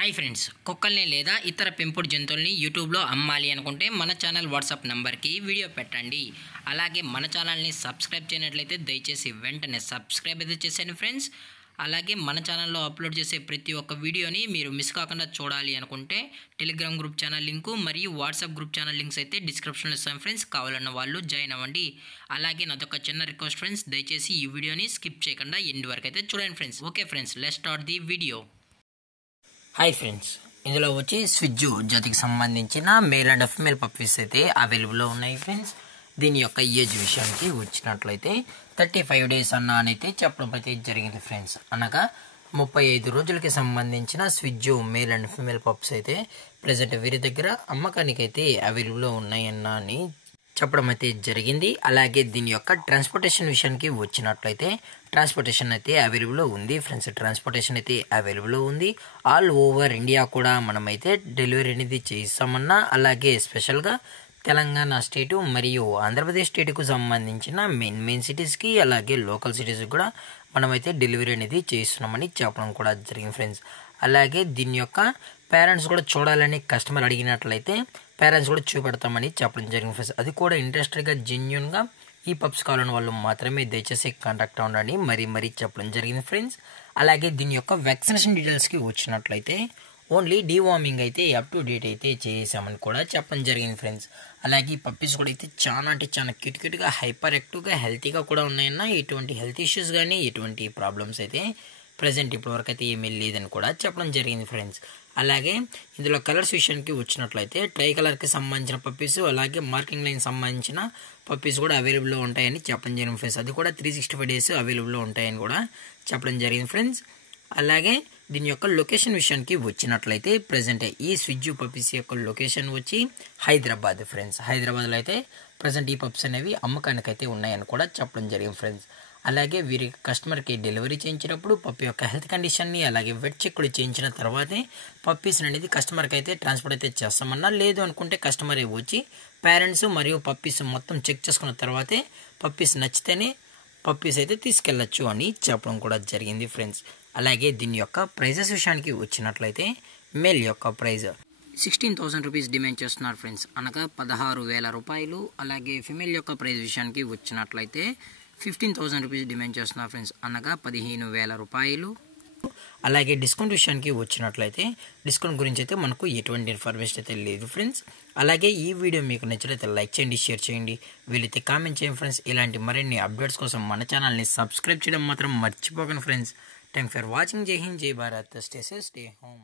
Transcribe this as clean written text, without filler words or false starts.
Hi friends, కుక్కల్ని లేదా ఇతర పెంపుడు జంతువుల్ని యూట్యూబ్లో అమ్మాలి అనుకుంటే మన ఛానల్ వాట్సాప్ నెంబర్కి వీడియో పెట్టండి. అలాగే మన ఛానల్ని సబ్స్క్రైబ్ చేయనట్లయితే దయచేసి వెంటనే సబ్స్క్రైబ్ అయితే చేసేయండి ఫ్రెండ్స్. అలాగే మన ఛానల్లో అప్లోడ్ చేసే ప్రతి ఒక్క వీడియోని మీరు మిస్ కాకుండా చూడాలి అనుకుంటే టెలిగ్రామ్ గ్రూప్ ఛానల్ లింకు మరియు వాట్సాప్ గ్రూప్ ఛానల్ లింక్స్ అయితే డిస్క్రిప్షన్లో ఇస్తాను ఫ్రెండ్స్. కావాలన్న వాళ్ళు జాయిన్ అవ్వండి. అలాగే నాదొక చిన్న రిక్వెస్ట్ ఫ్రెండ్స్, దయచేసి ఈ వీడియోని స్కిప్ చేయకుండా ఎండ్ వరకు అయితే చూడండి friends. Okay friends, let's start the video. Hi friends, ఇందులో వచ్చి స్విజ్జు జాతికి సంబంధించిన మేల్ అండ్ ఫీమేల్ పప్పీస్ అయితే అవైలబుల్లో ఉన్నాయి ఫ్రెండ్స్. దీని యొక్క ఏజ్ విషయానికి వచ్చినట్లయితే 35 days అయితే చెప్పడం అయితే జరిగింది ఫ్రెండ్స్. అనగా 35 రోజులకి సంబంధించిన స్విజ్జు మేల్ అండ్ ఫీమేల్ పప్స్ అయితే ప్రజెంట్ వీరి దగ్గర అమ్మకానికి అయితే అవైలబుల్లో ఉన్నాయన్నా అని చెప్పడం అయితే జరిగింది. అలాగే దీని యొక్క ట్రాన్స్పోర్టేషన్ విషయానికి వచ్చినట్లయితే ట్రాన్స్పోర్టేషన్ అయితే అవైలబుల్లో ఉంది ఫ్రెండ్స్. ట్రాన్స్పోర్టేషన్ అయితే అవైలబుల్లో ఉంది. ఆల్ ఓవర్ ఇండియా కూడా మనమైతే డెలివరీ అనేది చేస్తామన్నా, అలాగే స్పెషల్గా తెలంగాణ స్టేటు మరియు ఆంధ్రప్రదేశ్ స్టేట్కు సంబంధించిన మెయిన్ సిటీస్కి అలాగే లోకల్ సిటీస్కి కూడా మనమైతే డెలివరీ అనేది చేస్తున్నామని చెప్పడం కూడా జరిగింది ఫ్రెండ్స్. అలాగే దీని యొక్క పేరెంట్స్ కూడా చూడాలని కస్టమర్ అడిగినట్లయితే పేరెంట్స్ కూడా చూపెడతామని చెప్పడం జరిగింది ఫ్రెండ్స్. అది కూడా ఇంట్రెస్టెడ్గా జెన్యూన్గా ఈ పప్స్ కావాలని వాళ్ళు మాత్రమే దయచేసి కాంటాక్ట్ అవ్వండి మరీ చెప్పడం జరిగింది ఫ్రెండ్స్. అలాగే దీని యొక్క వ్యాక్సినేషన్ డీటెయిల్స్కి వచ్చినట్లయితే ఓన్లీ డీవార్మింగ్ అయితే అప్ టు డేట్ అయితే చేసామని కూడా చెప్పడం జరిగింది ఫ్రెండ్స్. అలాగే ఈ పప్పీస్ కూడా అయితే చాలా క్యూట్గా హైపర్ యాక్టివ్గా హెల్తీగా కూడా ఉన్నాయన్న. ఎటువంటి హెల్త్ ఇష్యూస్ కానీ ఎటువంటి ప్రాబ్లమ్స్ అయితే ప్రజెంట్ ఇప్పటివరకు అయితే ఏమీ లేదని కూడా చెప్పడం జరిగింది ఫ్రెండ్స్. అలాగే ఇందులో కలర్స్ విషయానికి వచ్చినట్లయితే ట్రై కలర్కి సంబంధించిన పప్పీస్ అలాగే మార్కింగ్ లైన్ సంబంధించిన పప్పీస్ కూడా అవైలబుల్లో ఉంటాయని చెప్పడం జరిగింది ఫ్రెండ్స్. అది కూడా 365 days అవైలబుల్లో ఉంటాయని కూడా చెప్పడం జరిగింది ఫ్రెండ్స్. అలాగే దీని యొక్క లొకేషన్ విషయానికి వచ్చినట్లయితే ప్రజెంట్ ఈ స్విజ్జు పప్పీస్ యొక్క లొకేషన్ వచ్చి హైదరాబాద్ ఫ్రెండ్స్. హైదరాబాద్లో అయితే ప్రజెంట్ ఈ పప్స్ అనేవి అమ్మకానికైతే ఉన్నాయని కూడా చెప్పడం జరిగింది ఫ్రెండ్స్. అలాగే వీరి కస్టమర్కి డెలివరీ చేయించినప్పుడు పప్పి యొక్క హెల్త్ కండిషన్ని అలాగే వెట్ చెక్ కూడా చేయించిన తర్వాతే పప్పీస్ అనేది కస్టమర్కి అయితే ట్రాన్స్పోర్ట్ అయితే చేస్తామన్నా. లేదు అనుకుంటే కస్టమర్ వచ్చి పేరెంట్స్ మరియు పప్పీస్ మొత్తం చెక్ చేసుకున్న తర్వాతే పప్పీస్ నచ్చితేనే పప్పీస్ అయితే తీసుకెళ్ళచ్చు అని చెప్పడం కూడా జరిగింది ఫ్రెండ్స్. అలాగే దీని యొక్క ప్రైజెస్ విషయానికి వచ్చినట్లయితే మేల్ యొక్క ప్రైజ్ 16,000 రూపీస్ డిమాండ్ చేస్తున్నారు ఫ్రెండ్స్, అనగా 16,000 రూపాయలు. అలాగే ఫిమేల్ యొక్క ప్రైజ్ విషయానికి వచ్చినట్లయితే 15,000 రూపీస్ డిమాండ్ చేస్తున్నారు ఫ్రెండ్స్, అనగా 15,000 రూపాయలు. అలాగే డిస్కౌంట్ విషయానికి వచ్చినట్లయితే డిస్కౌంట్ గురించి అయితే మనకు ఎటువంటి ఇన్ఫర్మేషన్ అయితే లేదు ఫ్రెండ్స్. అలాగే ఈ వీడియో మీకు నచ్చినట్లయితే లైక్ చేయండి, షేర్ చేయండి, వీలైతే కామెంట్ చేయండి ఫ్రెండ్స్. ఇలాంటి మరిన్ని అప్డేట్స్ కోసం మన ఛానల్ని సబ్స్క్రైబ్ చేయడం మాత్రం మర్చిపోకండి ఫ్రెండ్స్. Thank for watching. జై హింద్, జై Bharat, stay safe, stay home.